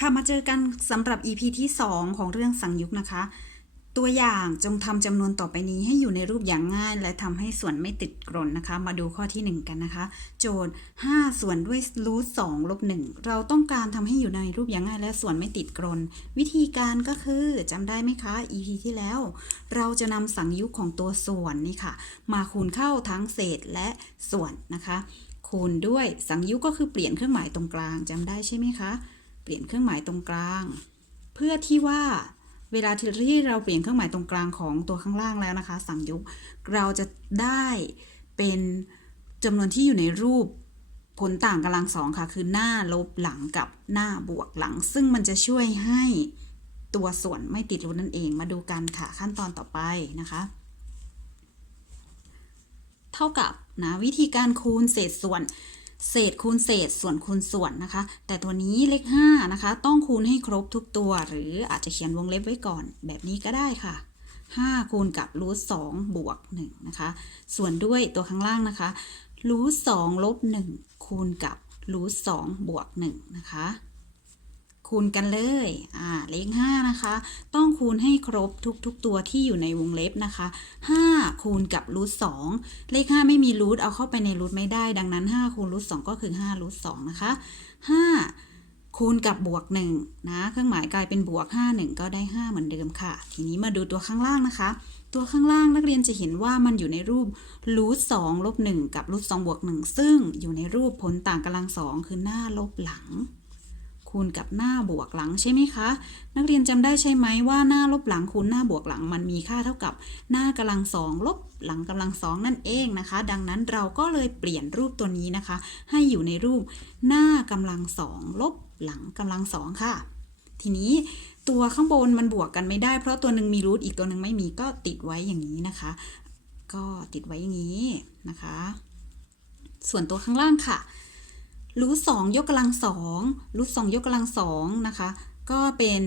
ค่ะมาเจอกันสำหรับ EP ที่ 2 ของเรื่องสังยุกนะคะ ตัวอย่างจงทำจำนวนต่อไปนี้ให้อยู่ในรูปอย่างง่าย และทำให้ส่วนไม่ติดกรนนะคะ มาดูข้อที่ 1 กันนะคะ โจทย์ 5 ส่วนด้วยรูท2ลบ1เราต้องการทำให้อยู่ในรูปอย่างง่าย และส่วนไม่ติดกรนวิธีการก็คือจำได้ไหมคะ EP ที่แล้ว เราจะนำสังยุกของตัวส่วนนี่ค่ะ มาคูณเข้าทั้งเศษและส่วนนะคะ คูณด้วยสังยุกก็คือเปลี่ยนเครื่องหมายตรงกลางจำได้ใช่ไหมคะ ปลี่ยนเครื่องหมายตรงกลาง เพื่อที่ว่าเวลาที่เราเปลี่ยนเครื่องหมายตรงกลางของตัวข้างล่างแล้วนะคะ สั่งยุกเราจะได้เป็นจำนวนที่อยู่ในรูปผลต่างกำลังสองค่ะ คือหน้าลบหลังกับหน้าบวกหลัง ซึ่งมันจะช่วยให้ตัวส่วนไม่ติดรูนั่นเองมาดูกันค่ะขั้นตอนต่อไปนะคะ เท่ากับนะวิธีการคูณเศษส่วน เศษคูณเศษส่วนคูณส่วนนะคะ แต่ตัวนี้เลข5นะคะ ต้องคูณให้ครบทุกตัว หรืออาจจะเขียนวงเล็บไว้ก่อน แบบนี้ก็ได้ค่ะ 5 คูณกับรูท2บวก1นะคะ ส่วนด้วยตัวข้างล่างนะคะรูท2ลบ1คูณกับรูท2บวก1นะคะ คูณกันเลย อ่า เลข5นะคะ ต้องคูณให้ครบทุกๆตัวที่อยู่ในวงเล็บนะคะ 5 คูณกับรูท2เลข 5 ไม่มีรูทเอาเข้าไปในรูทไม่ได้ ดังนั้น 5 คูณรูท2ก็คือ5รูท2นะคะ 5 คูณกับบวก1นะ เครื่องหมายกลายเป็นบวก 5 1 ก็ได้ 5 เหมือนเดิมค่ะ ทีนี้มาดูตัวข้างล่างนะคะตัวข้างล่างนักเรียนจะเห็นว่ามันอยู่ในรูปรูท2ลบ1กับรูท2บวก1ซึ่งอยู่ในรูปผลต่างกำลังสองคือหน้าลบหลัง คูณกับหน้าบวกหลังใช่ไหมคะ นักเรียนจำได้ใช่ไหมว่าหน้าลบหลังคูณหน้าบวกหลังมันมีค่าเท่ากับหน้ากำลังสองลบหลังกำลังสองนั่นเองนะคะ ดังนั้นเราก็เลยเปลี่ยนรูปตัวนี้นะคะ ให้อยู่ในรูปหน้ากำลังสองลบหลังกำลังสองค่ะ ทีนี้ตัวข้างบนมันบวกกันไม่ได้ เพราะตัวหนึ่งมีรูทอีกตัวหนึ่งไม่มีก็ติดไว้อย่างนี้นะคะ ก็ติดไว้อย่างนี้นะคะ ส่วนตัวข้างล่างค่ะ รูทสองยกกำลังสองรูทสองยกกำลังสองนะคะ ก็เป็น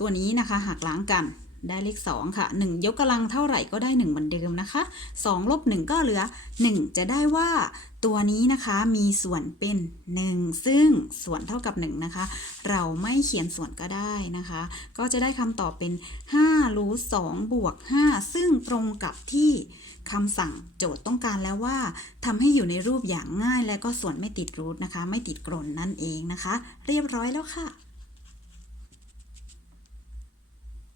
ตัวนี้นะคะหักล้างกัน ได้เลข 2 ค่ะ 1 ยกกำลังเท่าไหร่ก็ได้ 1 เหมือนเดิมนะคะ 2 ลบ 1 ก็เหลือ 1 จะได้ว่าตัวนี้นะคะมีส่วนเป็น 1 ซึ่งส่วนเท่ากับ 1 นะคะ เราไม่เขียนส่วนก็ได้นะคะ ก็จะได้คำตอบเป็น 5 รูท2บวก 5 ซึ่งตรงกับที่คำสั่งโจทย์ต้องการแล้วว่าทำให้อยู่ในรูปอย่างง่ายและก็ส่วนไม่ติดรูทนะคะ ไม่ติดกรนนั่นเองนะคะ เรียบร้อยแล้วค่ะ